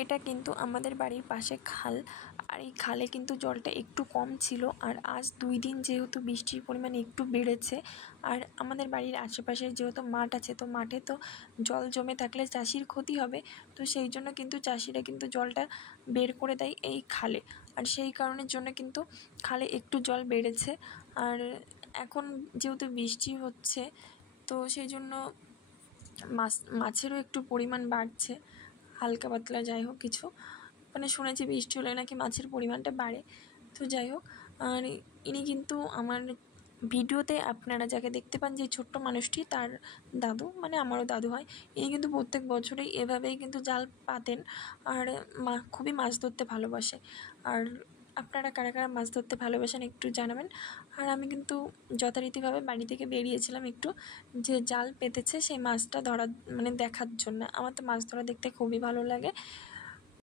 এটা কিন্তু আমাদের বাড়ির পাশে খাল, আর এই খালে কিন্তু জলটা একটু কম ছিল। আর আজ 2 দিন যেহেতু বৃষ্টির পরিমাণ একটু বেড়েছে, আর আমাদের বাড়ির আশেপাশে যেহেতু মাঠ আছে, তো মাঠে তো জল জমে থাকলে চাষির ক্ষতি হবে। তো সেই জন্য কিন্তু চাষিরা কিন্তু জলটা বের করে দেয় এই খালে, আর সেই কারণের জন্য কিন্তু খালে একটু জল বেড়েছে। আর এখন যেহেতু বৃষ্টি হচ্ছে, তো সেই জন্য মাছেরও একটু পরিমাণ বাড়ছে, হালকা পাতলা যাই হোক কিছু, মানে শুনেছি বৃষ্টি হলে নাকি মাছের পরিমাণটা বাড়ে। তো যাই হোক, আর ইনি কিন্তু আমার ভিডিওতে আপনারা যাকে দেখতে পান যে ছোট্ট মানুষটি, তার দাদু, মানে আমারও দাদু হয়। ইনি কিন্তু প্রত্যেক বছরেই এভাবেই কিন্তু জাল পাতেন, আর খুবই মাছ ধরতে ভালোবাসে। আর আপনারা কারা কারা মাছ ধরতে ভালোবাসেন একটু জানাবেন। আর আমি কিন্তু যথারীতিভাবে বাড়ি থেকে বেরিয়েছিলাম একটু, যে জাল পেতেছে সেই মাছটা ধরার, মানে দেখার জন্য। আমার তো মাছ ধরা দেখতে খুবই ভালো লাগে।